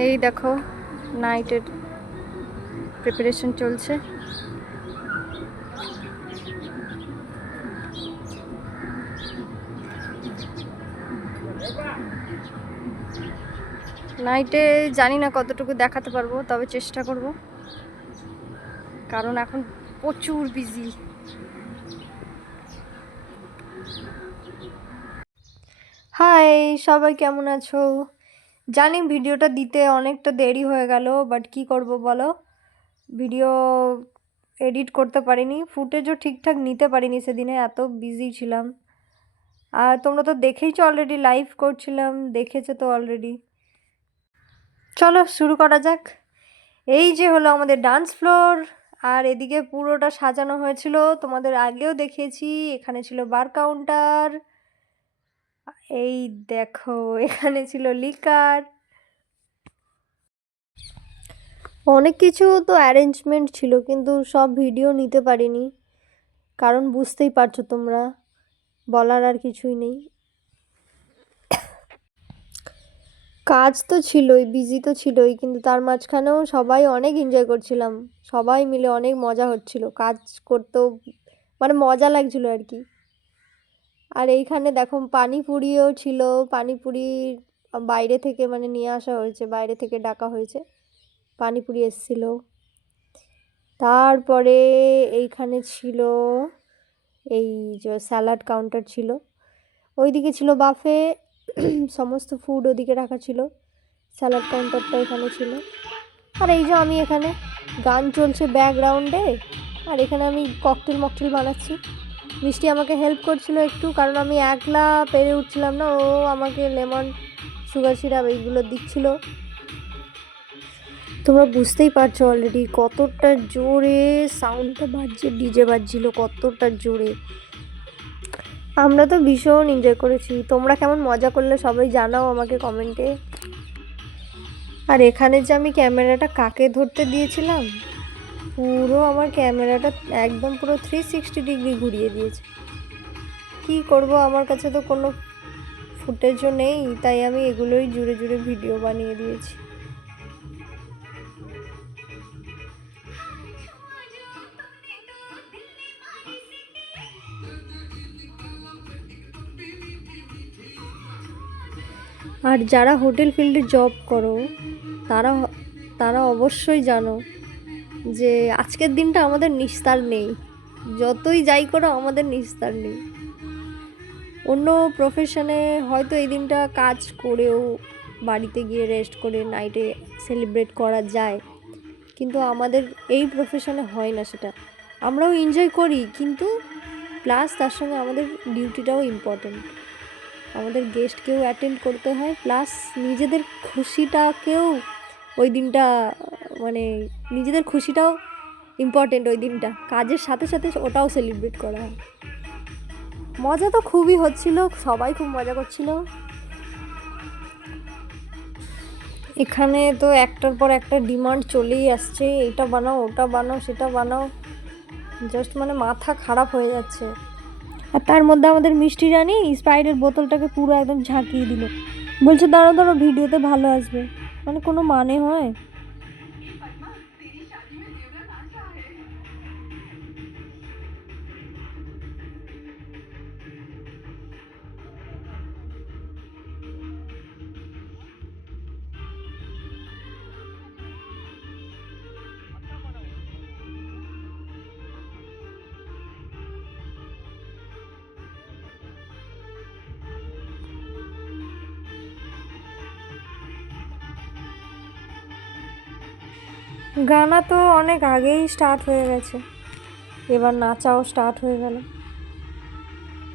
এই দেখো নাইটের প্রিপারেশন চলছে। নাইটে জানি না কতটুকু দেখাতে পারবো, তবে চেষ্টা করব, কারণ এখন প্রচুর বিজি। হাই সবাই, কেমন আছো? জানি ভিডিওটা দিতে অনেকটা দেরি হয়ে গেল, বাট কি করব বলো, ভিডিও এডিট করতে পারিনি, ফুটেজও ঠিকঠাক নিতে পারিনি, সেদিনে এত বিজি ছিলাম। আর তোমরা তো দেখেইছো অলরেডি, লাইভ করছিলাম, দেখেছো তো অলরেডি। চলো শুরু করা যাক। এই যে হলো আমাদের ডান্স ফ্লোর, আর এদিকে পুরোটা সাজানো হয়েছিল, তোমাদের আগেও দেখিয়েছি। এখানে ছিল বার কাউন্টার, এই দেখো এখানে ছিল লিকার, অনেক কিছু তো অ্যারেঞ্জমেন্ট ছিল, কিন্তু সব ভিডিও নিতে পারিনি, কারণ বুঝতেই পারছো তোমরা, বলার আর কিছুই নেই। কাজ তো ছিলই, বিজি তো ছিলই, কিন্তু তার মাঝখানেও সবাই অনেক এনজয় করছিলাম, সবাই মিলে অনেক মজা হচ্ছিল, কাজ করতেও মানে মজা লাগছিল আর কি। আর এইখানে দেখো পানিপুরিও ছিল, পানিপুরি বাইরে থেকে মানে নিয়ে আসা হয়েছে, বাইরে থেকে ডাকা হয়েছে, পানিপুরি এসেছিল। তারপরে এইখানে ছিল এই যে স্যালাড কাউন্টার ছিল, ওইদিকে ছিল বাফে, সমস্ত ফুড ওদিকে রাখা ছিল, স্যালাড কাউন্টারটা এখানে ছিল। আর এই যে আমি এখানে, গান চলছে ব্যাকগ্রাউন্ডে, আর এখানে আমি ককটেল মকটেল বানাচ্ছি। মিষ্টি আমাকে হেল্প করছিল একটু, কারণ আমি একলা পেরে উঠছিলাম না, ও আমাকে লেমন সুগার সিরাপ এইগুলো দিচ্ছিল। তোমরা বুঝতেই পারছো অলরেডি কতটা জোরে সাউন্ডটা বাজছে, ডিজে বাজছিল কতটা জোরে। আমরা তো ভীষণ এনজয় করেছি, তোমরা কেমন মজা করলে সবাই জানাও আমাকে কমেন্টে। আর এখানে যে আমি ক্যামেরাটা কাকে ধরতে দিয়েছিলাম, পুরো আমার ক্যামেরাটা একদম পুরো 360 ডিগ্রি ঘুরিয়ে দিয়েছে। কি করব, আমার কাছে তো কোনো ফুটেজও নেই, তাই আমি এগুলোই জুড়ে জুড়ে ভিডিও বানিয়ে দিয়েছি। আর যারা হোটেল ফিল্ডে জব করো, তারা তারা অবশ্যই জানো যে আজকের দিনটা আমাদের নিস্তার নেই, যতই যাই করো আমাদের নিস্তার নেই। অন্য প্রফেশনে হয়তো এই দিনটা কাজ করেও বাড়িতে গিয়ে রেস্ট করে নাইটে সেলিব্রেট করা যায়, কিন্তু আমাদের এই প্রফেশনে হয় না সেটা। আমরাও এনজয় করি, কিন্তু প্লাস তার সঙ্গে আমাদের ডিউটিটাও ইম্পর্ট্যান্ট, আমাদের গেস্টকেও অ্যাটেন্ড করতে হয়, প্লাস নিজেদের খুশিটাকেও ওই দিনটা মানে নিজেদের খুশিটাও ইম্পর্টেন্ট, ওই দিনটা কাজের সাথে সাথে ওটাও সেলিব্রেট করা হয়। মজা তো খুবই হচ্ছিল, সবাই খুব মজা করছিল। এখানে তো একটার পর একটা ডিমান্ড চলেই আসছে, এটা বানাও ওটা বানাও সেটা বানাও, জাস্ট মানে মাথা খারাপ হয়ে যাচ্ছে। আর তার মধ্যে আমাদের মিষ্টি রানী স্প্রাইটের বোতলটাকে পুরো একদম ঝাঁকিয়ে দিল, বলছে দাঁড়াও দাঁড়াও ভিডিওতে ভালো আসবে, মানে কোনো মানে হয়? গানা তো অনেক আগেই স্টার্ট হয়ে গেছে, এবার নাচাও স্টার্ট হয়ে গেল।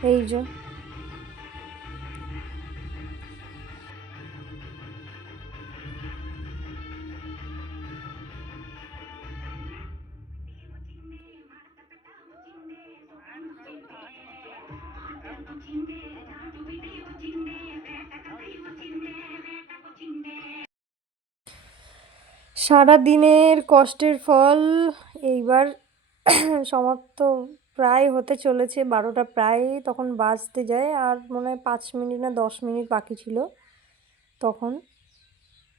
এই যে সারা দিনের কষ্টের ফল এইবার সমাপ্ত প্রায় হতে চলেছে, 12টা প্রায় তখন বাজতে যায়, আর মনে হয় 5 মিনিট না 10 মিনিট বাকি ছিল তখন।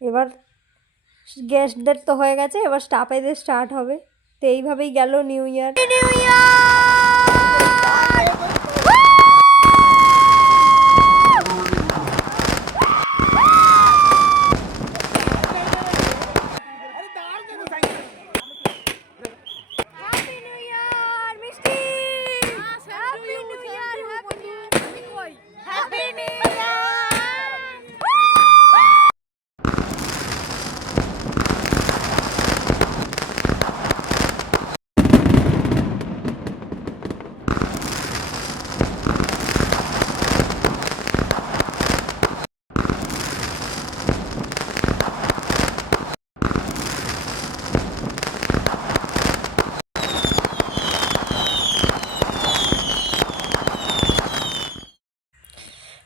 এবার গেস্টদের তো হয়ে গেছে, এবার স্টাফেদের স্টার্ট হবে। তো এইভাবেই গেল নিউ ইয়ার।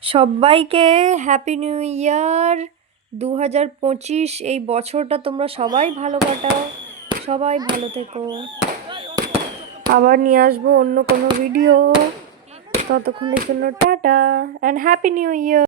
সবাইকে হ্যাপি নিউ ইয়ার 2025। এই বছরটা তোমরা সবাই ভালো কাটাও, সবাই ভালো থেকো। আবার নিয়ে আসবো অন্য কোনো ভিডিও। ততক্ষণের জন্য tata and happy new year.